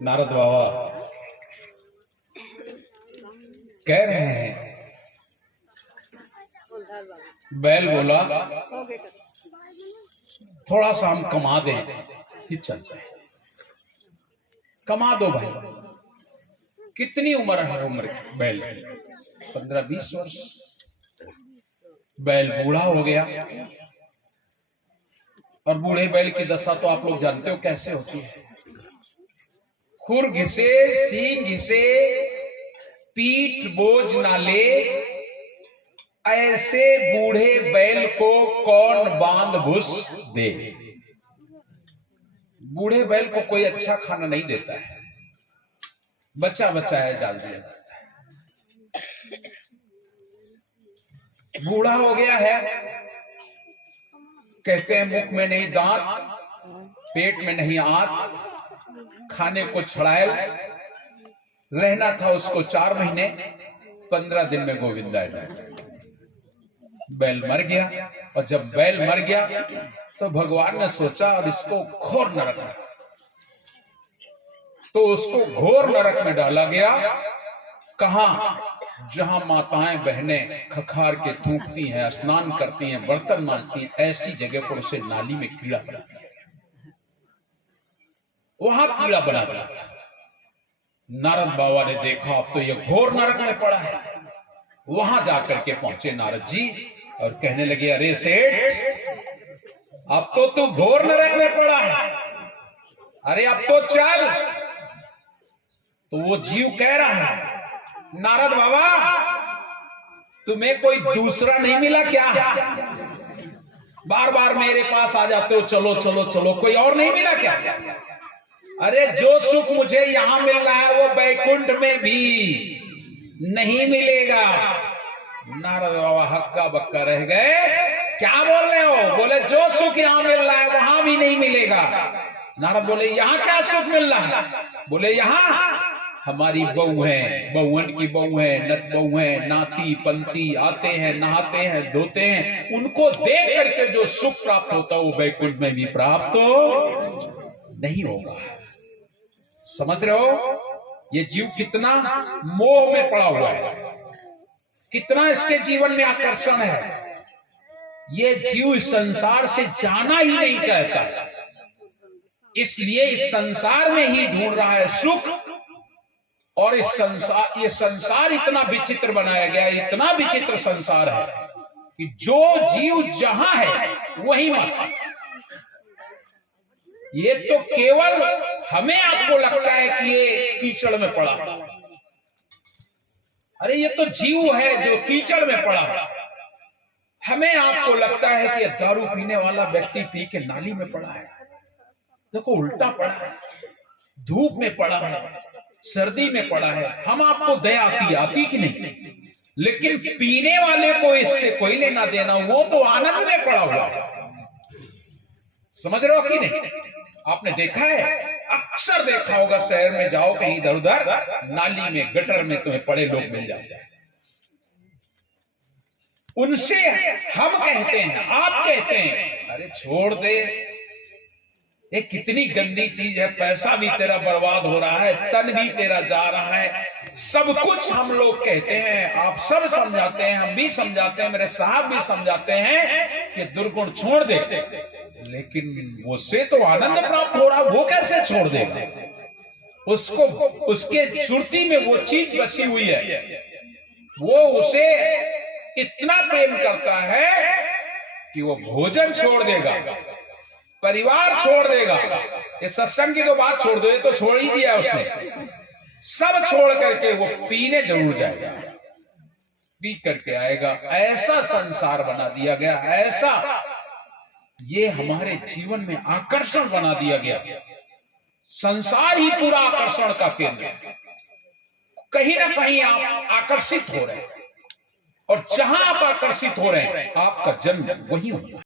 नारद बाबा कह रहे हैं, बैल बोला थोड़ा सा हम कमा दें फिर चलते हैं। कमा दो भाई। कितनी उम्र है उम्र की बैल की? 15-20 वर्ष। बैल बूढ़ा हो गया, और बूढ़े बैल की दशा तो आप लोग जानते हो कैसे होती है। खुर घिसे, सींग घिसे, पीठ बोझ ना ले, ऐसे बूढ़े बैल को कौन बांध भूस दे। बूढ़े बैल को कोई अच्छा खाना नहीं देता है, बच्चा बच्चा है डाल दिया जाता है। बूढ़ा हो गया है, कहते हैं मुख में नहीं दांत, पेट में नहीं आंत, खाने को छड़ायल, रहना था उसको 4 महीने, 15 दिन में गोविंदा बैल मर गया। और जब बैल मर गया तो भगवान ने सोचा अब इसको घोर नरक में, तो उसको घोर नरक में डाला गया। कहां? जहां माताएं बहनें खखार के थूकती हैं, स्नान करती हैं, बर्तन मांजती हैं, ऐसी जगह पर उसे नाली में कीड़ा बना दिया, वहां कीड़ा बना दिया। नारद बाबा ने देखा अब तो ये घोर नरक में पड़ा है। वहां जाकर के पहुंचे नारद जी और कहने लगे, अरे सेठ, अब तो तू घोर नरक में पड़ा है, अरे अब तो चल। तो वो जीव कह रहा है, नारद बाबा तुम्हें कोई दूसरा नहीं मिला क्या? बार बार मेरे पास आ जाते हो, चलो चलो चलो, कोई और नहीं मिला क्या? अरे जो सुख मुझे यहां मिल रहा है वो बैकुंठ में भी नहीं मिलेगा। नारद बाबा हक्का बक्का रह गए, क्या बोल रहे हो? बोले जो सुख यहां मिल रहा है वहां भी नहीं मिलेगा। नारद बोले यहां क्या सुख मिल रहा है? बोले यहां हमारी बहू है, बहुवन की बहू है, नत बहू है, नाती पंती आते हैं, नहाते हैं, धोते हैं, उनको देख करके जो सुख प्राप्त होता है वो बैकुंठ में भी प्राप्त तो नहीं होगा। समझ रहे हो ये जीव कितना मोह में पड़ा हुआ है, कितना इसके जीवन में आकर्षण है। ये जीव इस संसार से जाना ही नहीं चाहता, इसलिए इस संसार में ही ढूंढ रहा है सुख। और ये संसार इतना विचित्र बनाया गया, इतना विचित्र संसार है कि जो जीव जहां है वही मस्त। ये तो केवल हमें आपको लगता है कि ये कीचड़ में पड़ा, अरे ये तो जीव है जो कीचड़ में पड़ा है। हमें आपको लगता है कि ये दारू पीने वाला व्यक्ति पी के नाली में पड़ा है, देखो उल्टा पड़ा है, धूप में पड़ा है, सर्दी में पड़ा है। हम आपको दया आती कि नहीं? लेकिन पीने वाले को इससे कोई लेना देना, वो तो आनंद में पड़ा हुआ है। समझ रहे हो कि नहीं? आपने देखा है, अक्सर देखा होगा, शहर में जाओ कहीं इधर उधर, नाली में गटर में तुम्हें पड़े लोग मिल जाते हैं। उनसे हम कहते हैं, आप कहते हैं, अरे छोड़ दे, ये कितनी गंदी चीज है, पैसा भी तेरा बर्बाद हो रहा है, तन भी तेरा जा रहा है, सब कुछ हम लोग कहते हैं, आप सब समझाते हैं, हम भी समझाते हैं, मेरे साहब भी समझाते हैं कि दुर्गुण छोड़ दे। लेकिन उससे तो आनंद प्राप्त हो रहा, वो कैसे छोड़ देगा? उसको उसके सुरती में वो चीज बसी हुई है, वो उसे इतना प्रेम करता है कि वो भोजन छोड़ देगा, परिवार छोड़ देगा। ये सत्संग की तो बात छोड़ दो, ये तो छोड़ ही दिया उसने, सब छोड़ करके वो पीने जरूर जाएगा, पी करके आएगा। ऐसा संसार बना दिया गया, ऐसा ये हमारे जीवन में आकर्षण बना दिया गया। संसार ही पूरा आकर्षण का केंद्र है, कहीं ना कहीं आप आकर्षित हो रहे हैं, और जहां आप आकर्षित हो रहे हैं आपका जन्म वही होना है।